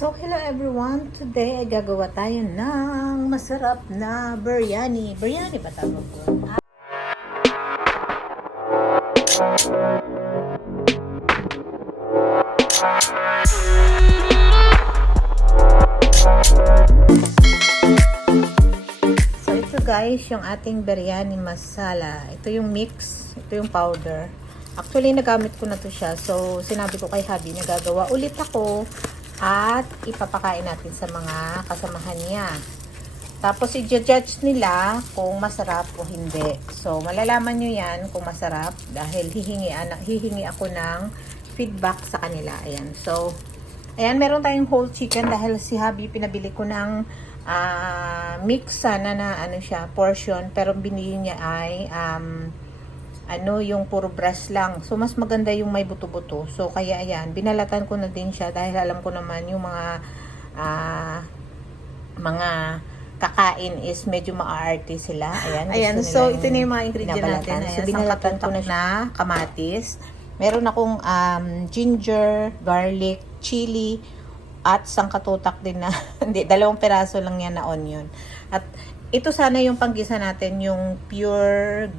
So, hello everyone. Today ay gagawa tayo ng masarap na biryani. Biryani ba tawag ko? So, ito guys, yung ating biryani masala. Ito yung mix. Ito yung powder. Actually, nagamit ko na to siya. So, sinabi ko kay Habi na gagawa ulit ako at ipapakain natin sa mga kasamahan niya. Tapos, i-judge nila kung masarap o hindi. So, malalaman nyo yan kung masarap dahil hihingi ako ng feedback sa kanila. Ayan. So, ayan, meron tayong whole chicken dahil si Habi pinabili ko ng mix sana na ano siya, portion. Pero binili niya ay yung puro breast lang. So, mas maganda yung may buto-buto. So, kaya ayan, binalatan ko na din siya dahil alam ko naman yung mga kakain is medyo ma-arty sila. Ayan, so ito na yung mga ingredient natin. Ayan, so, binalatan ko na siya kamatis. Meron akong ginger, garlic, chili, at sangkatutak din na, hindi, 2 peraso lang yan na onion. At ito sana yung panggisa natin, yung pure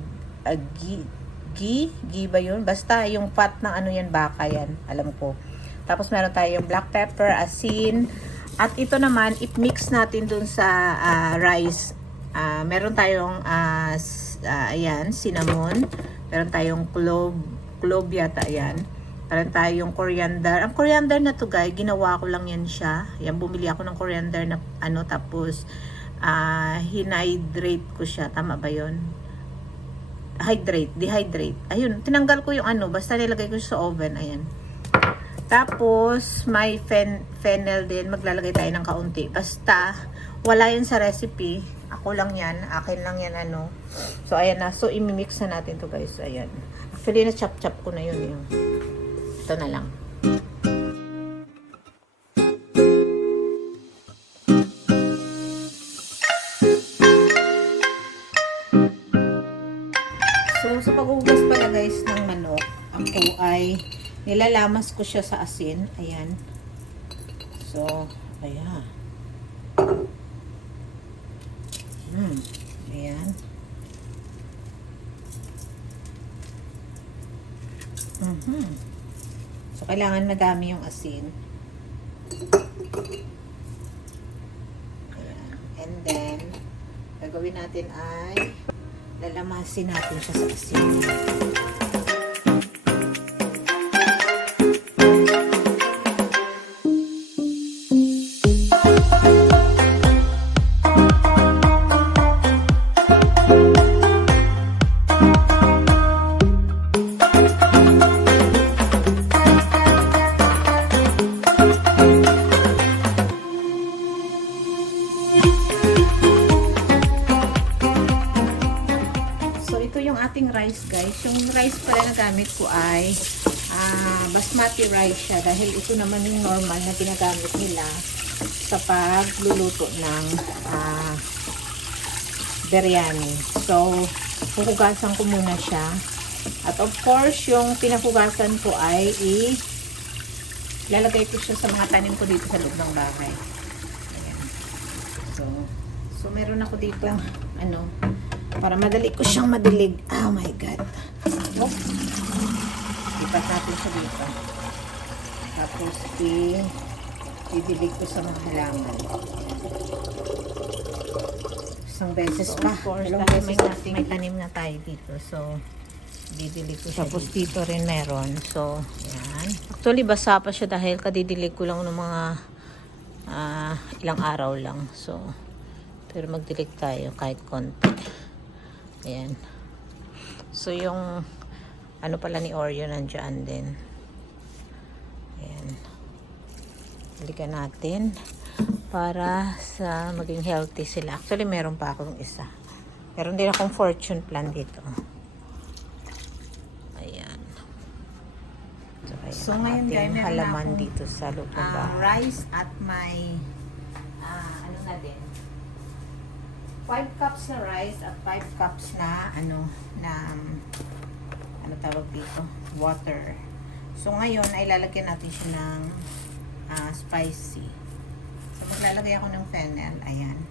ghee ba yun? Basta yung fat ng ano yan, baka yan, alam ko. Tapos meron tayong black pepper, asin, at ito naman, i-mix natin dun sa rice. Meron tayong ayan, cinnamon, meron tayong clove yata, ayan. Meron tayong coriander. Ang coriander na to guys, ginawa ko lang yan siya. Yan, bumili ako ng coriander na ano, tapos hinidrate ko siya. Tama ba yun? Dehydrate. Ayun, tinanggal ko yung ano, basta nilagay ko sa oven, ayan. Tapos, may fennel din, maglalagay tayo ng kaunti. Basta, wala yun sa recipe. Ako lang yan, akin lang yan, ano. So, ayan na. So, imimix na natin to guys. Ayan. Actually, na-chop-chop ko na yun. Ito na lang. So, sa paghugas pala guys ng manok, ako ay nilalamas ko siya sa asin. Ayan. So, ayan. Ayan. So, kailangan madami yung asin. Ayan. And then, gagawin natin ay lalamasin natin siya sa asin. Ating rice guys, yung rice pala na gamit ko ay basmati rice siya dahil ito naman yung normal na ginagamit nila sa pagluluto ng biryani. So, huhugasan ko muna siya at of course yung pinahugasan ko ay ilalagay ko siya sa mga tanim ko dito sa loob ng bahay. Ayan. So meron ako dito ano, para madali ko siyang madilig. Oh my God. Lipat natin siya dito. Tapos, idilig ko sa mga halaman. Isang beses pa. Dalawang beses may tanim na tayo dito. So, didilig ko siya. Tapos, dito rin meron. So, yan. Actually, basa pa siya dahil kadidilig ko lang ng mga ilang araw lang. So, pero magdilig tayo kahit konti. Ayan. So, yung ano pala ni Oreo nandiyan din. Ayan. Balikan natin para sa maging healthy sila. Actually, meron pa akong isa. Meron din akong fortune plan dito. Ayan. So, ngayon guys, meron halaman dito sa loob ng bahay. Rice at may ano na din. 5 cups na rice at 5 cups na ano tawag dito, water. So ngayon ay lalagyan natin siya ng spicy. maglalagay ako ng fennel. Ayan.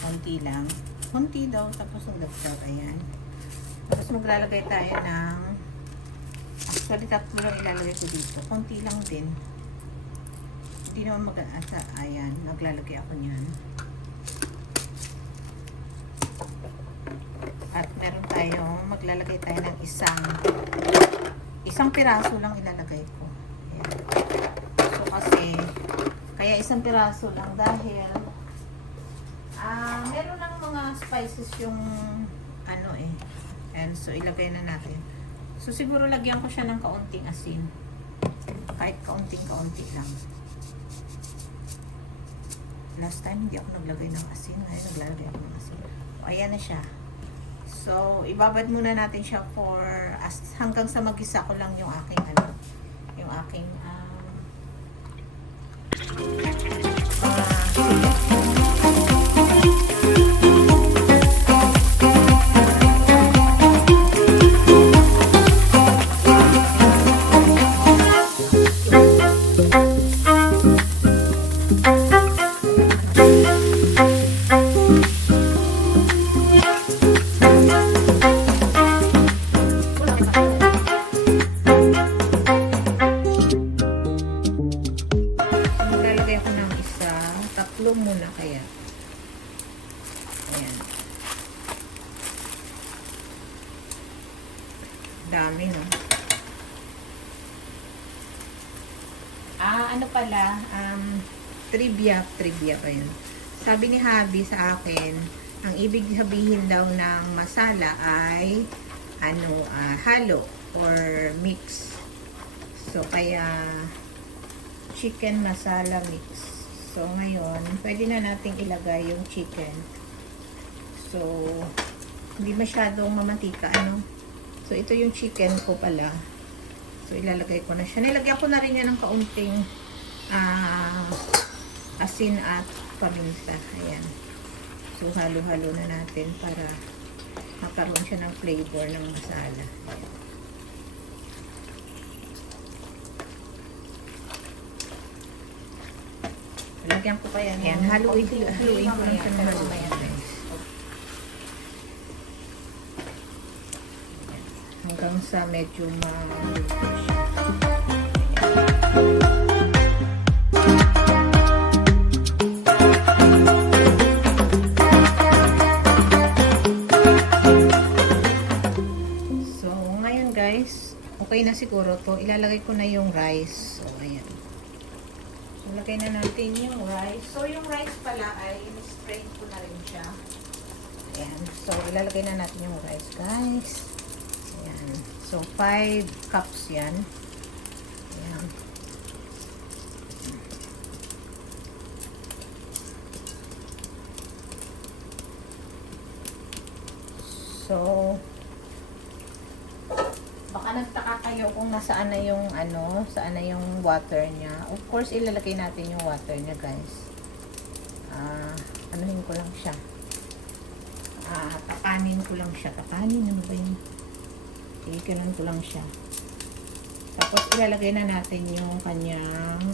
Konti lang. Konti daw. Tapos ng dagdag. Ayan. Tapos maglalagay tayo ng, actually, tatlo lang ilalagay ko dito. Konti lang din. Hindi naman mag-aasa. Ayan. Naglalagay ako niyan. At meron tayong, maglalagay tayo ng isang piraso lang ilalagay ko. Ayan. So kasi, kaya isang piraso lang dahil meron ng mga spices yung ano eh. And so ilagay na natin. So siguro lagyan ko siya ng kaunting asin. Kahit kaunting-kaunti lang. Last time hindi ako naglagay ng asin. Ngayon naglalagay ako ng asin. O, ayan na siya. So ibabad muna natin siya for hanggang sa magisa ko lang yung aking tatlo muna kaya. Ayan. Dami, no? Ano pala, trivia pa yun. Sabi ni Habi sa akin, ang ibig sabihin daw ng masala ay halo or mix. So, kaya chicken masala mix. So, ngayon, pwede na nating ilagay yung chicken. So, hindi masyadong mamantika, So, ito yung chicken ko pala. So, ilalagay ko na siya. Nilagyan ko na rin yan ng kaunting asin at paminta. Ayan. So, halo-halo na natin para makaroon siya ng flavor ng masala. Ayan. Lagyan ko pa yan. Ayan, haluin ko lang siya ng haluin. Hanggang sa medyo ma-luto siya. So, ngayon guys, okay na siguro to. Ilalagay ko na yung rice. So, ayan. Lagay na natin yung rice. So, yung rice pala ay strain ko na rin siya. Ayan. So, ilalagay na natin yung rice, guys. Ayan. So, 5 cups yan. Ayan. So, baka nagtaka kayo kung nasaan na yung saan na yung water niya. Of course, ilalagay natin yung water niya, guys. Anuhin ko lang siya. Takanin ko lang siya. Takanin, ano ba yun? Ikanan ko lang siya. Tapos, ilalagay na natin yung kanyang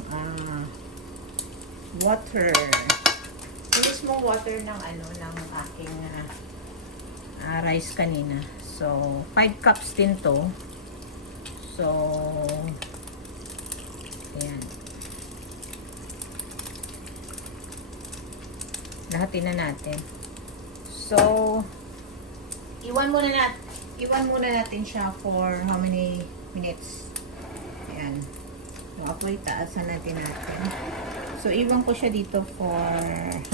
water. Yung mismong water ng ng aking rice kanina. So, 5 cups din to. So, ayan. Lahatin na natin. So, iwan muna natin siya for how many minutes. Ayan. Yung apoy, taasan natin. So, iwan ko siya dito for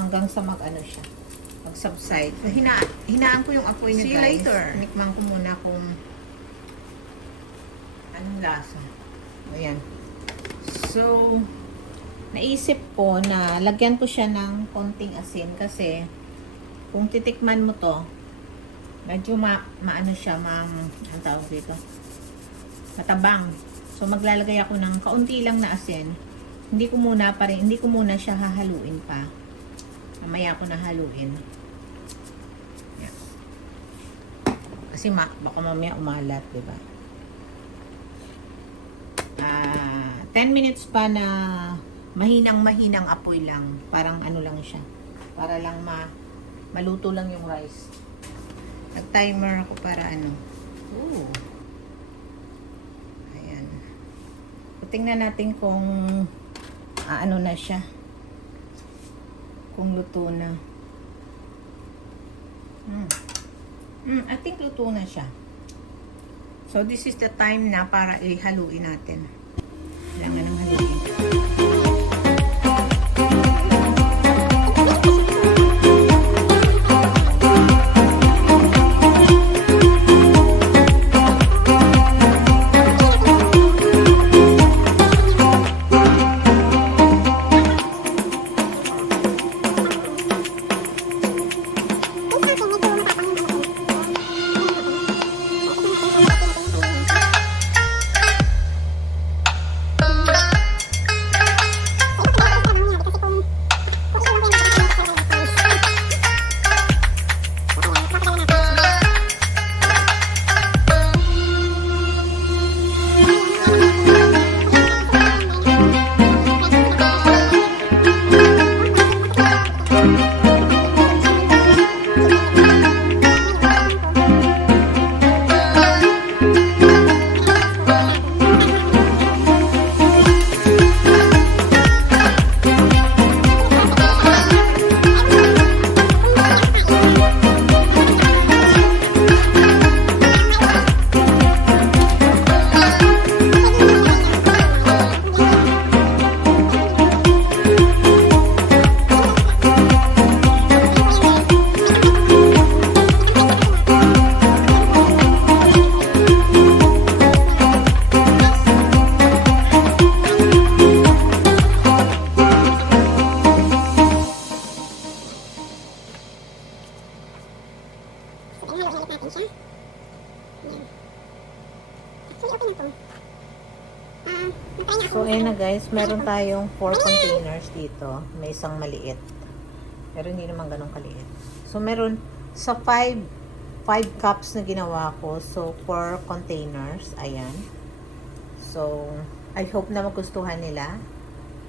hanggang sa siya. Mag-subside. So, hinaan ko yung apoy niya, guys. See you later. Tikman ko muna kung anong lasa. Ayan. So, naisip ko na lagyan ko siya ng konting asin kasi kung titikman mo to, medyo maano siya, ang tawag dito, matabang. So, maglalagay ako ng kaunti lang na asin. Hindi ko muna siya hahaluin pa. Mamaya ko na haluin. Yan. Kasi baka mamaya umalat, diba? 10 minutes pa na mahinang apoy lang. Parang ano lang siya. Para lang maluto lang yung rice. Nag-timer ako para ano. Ooh. Ayan. So, tingnan natin kung ano na siya. Kung luto na. I think luto na siya. So, this is the time na para ihaluin natin. Kailangan ng haluin. So, ayun na guys, meron tayong 4 containers dito. May isang maliit. Pero hindi naman ganun kaliit. So, meron sa 5 cups na ginawa ko. So, 4 containers. Ayan. So, I hope na magustuhan nila.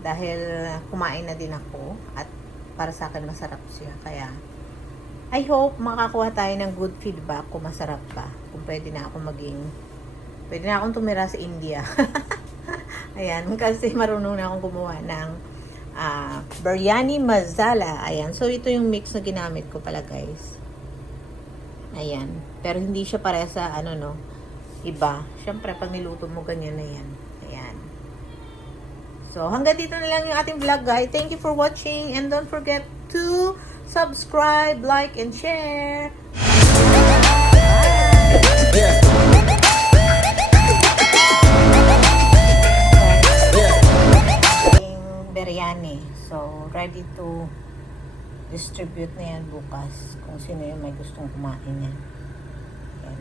Dahil kumain na din ako. At para sa akin masarap siya. Kaya, I hope makakuha tayo ng good feedback kung masarap pa. Kung pwede na akong tumira sa India. Ayan, kasi marunong na akong gumawa ng biryani masala. Ayan, so ito yung mix na ginamit ko pala guys. Ayan, pero hindi siya pareha sa iba. Siyempre, pag niluto mo ganyan na yan. Ayan. So, hanggang dito na lang yung ating vlog guys. Thank you for watching and don't forget to subscribe, like, and share. Bye! Biryani. So, ready to distribute na yan bukas kung sino yung may gustong kumain yan. Yan.